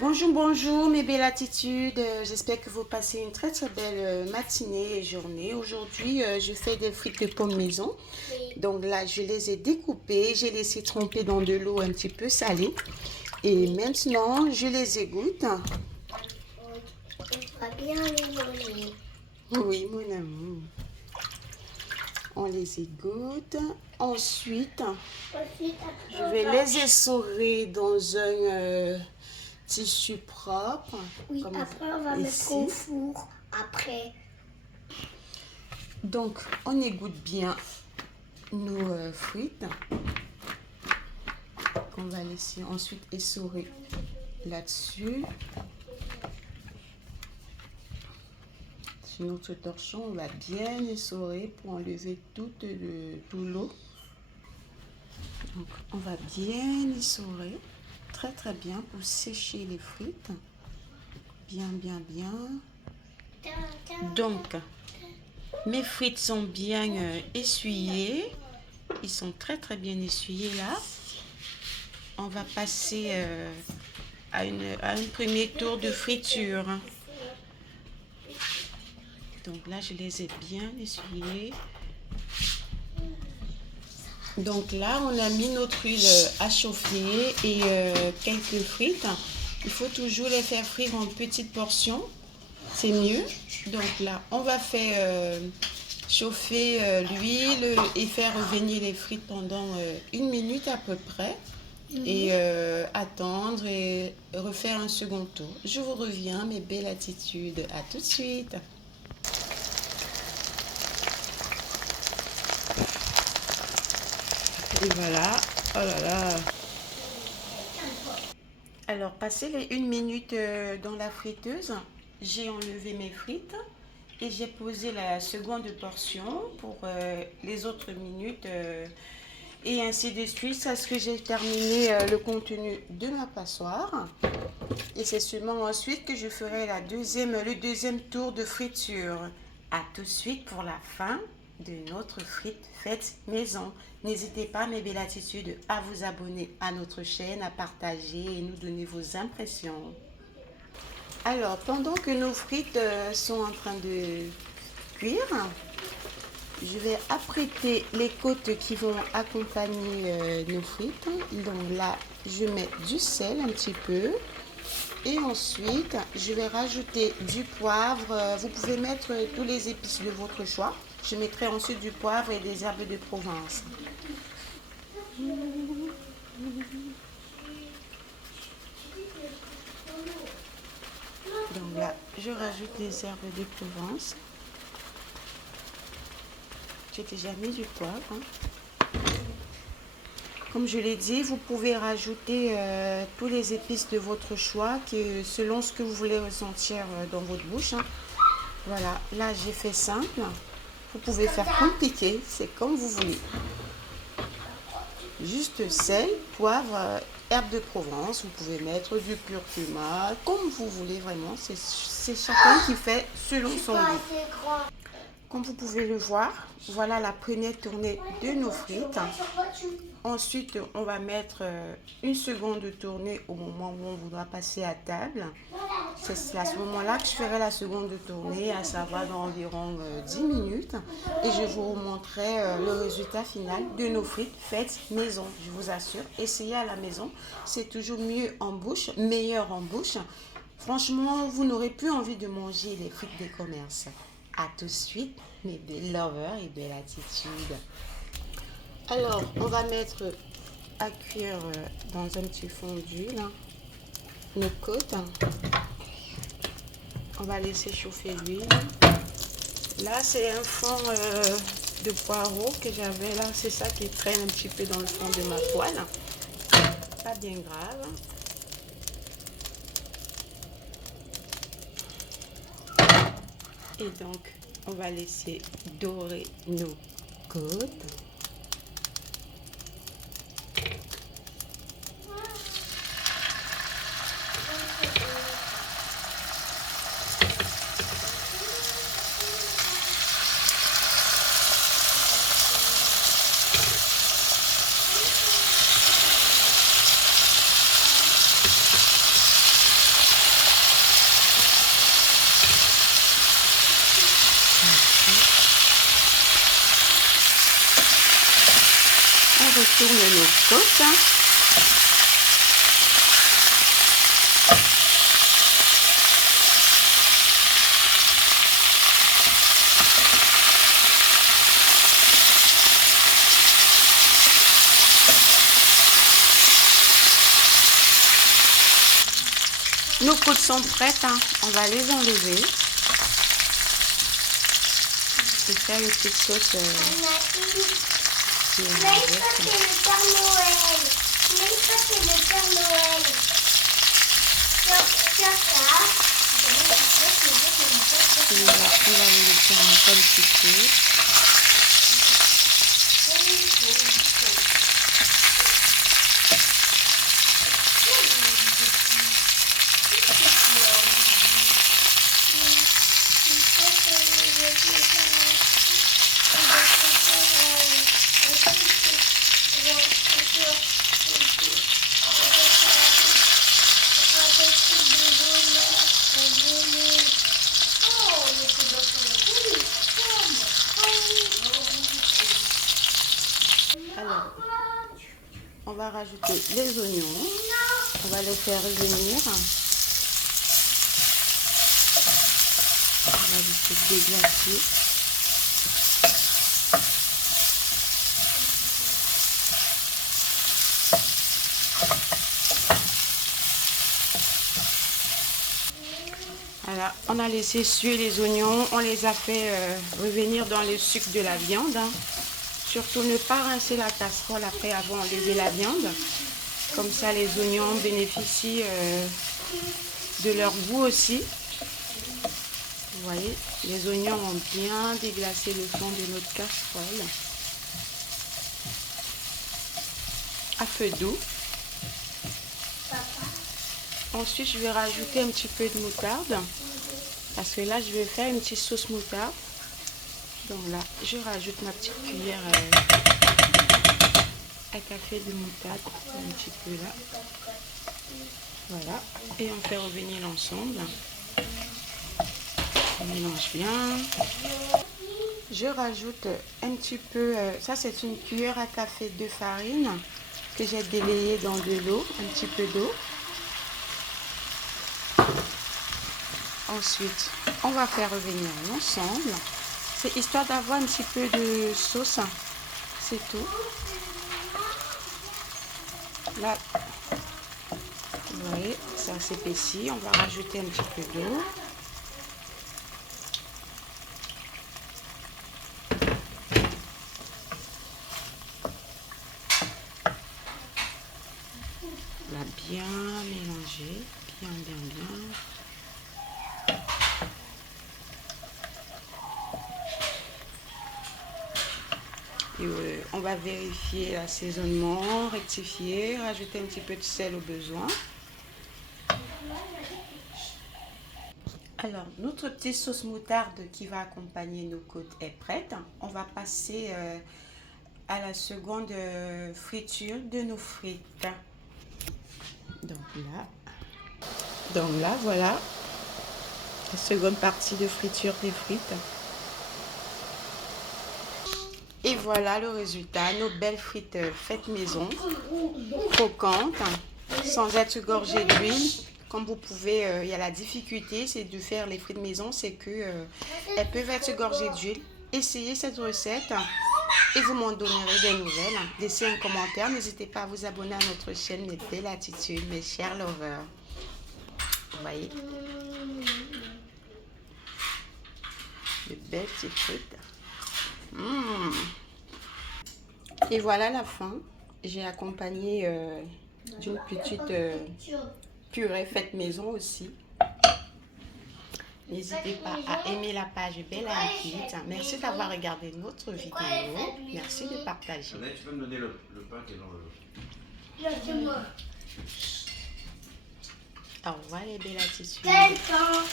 Bonjour, bonjour mes belles attitudes. J'espère que vous passez une très très belle matinée et journée. Aujourd'hui, je fais des frites de pommes maison. Donc là, je les ai découpées, j'ai laissé tremper dans de l'eau un petit peu salée. Et maintenant, je les égoutte. On va bien les manger. Oui, mon amour. On les égoutte. Ensuite, Ensuite, je vais les essorer dans un tissu propre. Oui, comme après on va mettre ici. au four. Après, Donc, on égoutte bien nos frites qu'on va laisser ensuite essorer là-dessus. Sur notre torchon, on va bien essorer pour enlever tout l'eau. Donc, on va bien essorer très très bien pour sécher les frites. Bien, bien, bien. Donc, mes frites sont bien essuyées. Ils sont très très bien essuyés là. On va passer à un premier tour de friture. Donc là, je les ai bien essuyés. Donc là, on a mis notre huile à chauffer et quelques frites. Il faut toujours les faire frire en petites portions. C'est mieux. Donc là, on va faire chauffer l'huile et faire revenir les frites pendant 1 minute à peu près. Et attendre et refaire un second tour. Je vous reviens, mes belles attitudes. À tout de suite. Et voilà. Oh là là. Alors, passé les 1 minute dans la friteuse, j'ai enlevé mes frites et j'ai posé la seconde portion pour les autres minutes et ainsi de suite. C'est ce que j'ai terminé le contenu de ma passoire. Et c'est seulement ensuite que je ferai le deuxième tour de friture. À tout de suite pour la fin de notre frite faite maison. N'hésitez pas, mes belles attitudes, à vous abonner à notre chaîne, à partager et nous donner vos impressions. Alors, pendant que nos frites sont en train de cuire, je vais apprêter les côtes qui vont accompagner nos frites. Donc là, je mets du sel un petit peu. Et ensuite, je vais rajouter du poivre. Vous pouvez mettre tous les épices de votre choix. Je mettrai ensuite du poivre et des herbes de Provence. Donc là, je rajoute les herbes de Provence. J'ai déjà mis du poivre. Comme je l'ai dit, vous pouvez rajouter tous les épices de votre choix selon ce que vous voulez ressentir dans votre bouche. Voilà, là j'ai fait simple. Vous pouvez faire compliqué, c'est comme vous voulez. Juste sel, poivre, herbes de Provence. Vous pouvez mettre du curcuma, comme vous voulez vraiment. C'est chacun qui fait selon son goût. Comme vous pouvez le voir, voilà la première tournée de nos frites. Ensuite, on va mettre une seconde tournée au moment où on voudra passer à table. C'est à ce moment-là que je ferai la seconde tournée, à savoir dans environ 10 minutes. Et je vous montrerai le résultat final de nos frites faites maison. Je vous assure, essayez à la maison. C'est toujours mieux en bouche, meilleur en bouche. Franchement, vous n'aurez plus envie de manger les frites des commerces. À tout de suite, mes belles lovers et belles attitudes. Alors, on va mettre à cuire dans un petit fondu, là, nos côtes. On va laisser chauffer l'huile. Là, c'est un fond de poireau que j'avais là. C'est ça qui traîne un petit peu dans le fond de ma poêle. Pas bien grave. Et donc, on va laisser dorer nos côtes. tourne nos côtes. Nos côtes sont prêtes, hein. On va les enlever et faire une petite sauce. Mais ça, c'est le Père Noël. Mais ça, c'est le Père Noël. Ça. On va le laisser un petit peu. Alors, on va rajouter les oignons. On va les faire revenir. On va les déglacer. Voilà, on a laissé suer les oignons. On les a fait revenir dans le sucre de la viande. Hein. Surtout ne pas rincer la casserole après avoir enlevé la viande. Comme ça, les oignons bénéficient de leur goût aussi. Vous voyez, les oignons ont bien déglacé le fond de notre casserole. À feu doux. Ensuite, je vais rajouter un petit peu de moutarde. Parce que là, je vais faire une petite sauce moutarde. Donc là, je rajoute ma petite cuillère à café de moutarde, un petit peu là. Voilà, et on fait revenir l'ensemble. On mélange bien. Je rajoute un petit peu, ça c'est une cuillère à café de farine que j'ai délayée dans de l'eau, un petit peu d'eau. Ensuite, on va faire revenir l'ensemble. C'est histoire d'avoir un petit peu de sauce, c'est tout. Là, vous voyez, ça s'épaissit. On va rajouter un petit peu d'eau. On va bien mélanger, bien. Et on va vérifier l'assaisonnement, rectifier, rajouter un petit peu de sel au besoin. Alors, notre petite sauce moutarde qui va accompagner nos côtes est prête. On va passer à la seconde friture de nos frites. Donc là, voilà la seconde partie de friture des frites. Et voilà le résultat, nos belles frites faites maison, croquantes, sans être gorgées d'huile. Comme vous pouvez, il y a la difficulté, c'est de faire les frites maison, c'est que elles peuvent être gorgées d'huile. Essayez cette recette et vous m'en donnerez des nouvelles. Laissez un commentaire, n'hésitez pas à vous abonner à notre chaîne Mes Belles Attitudes, mes chers lovers. Vous voyez, de belles petites frites. Et voilà la fin. J'ai accompagné d'une petite purée faite maison aussi. N'hésitez pas à aimer la page Belle Appétit. Merci d'avoir regardé notre vidéo. Merci de partager. Tu peux me donner le pain qui est dans le... C'est moi. Au revoir les belles attitudes. Quel temps?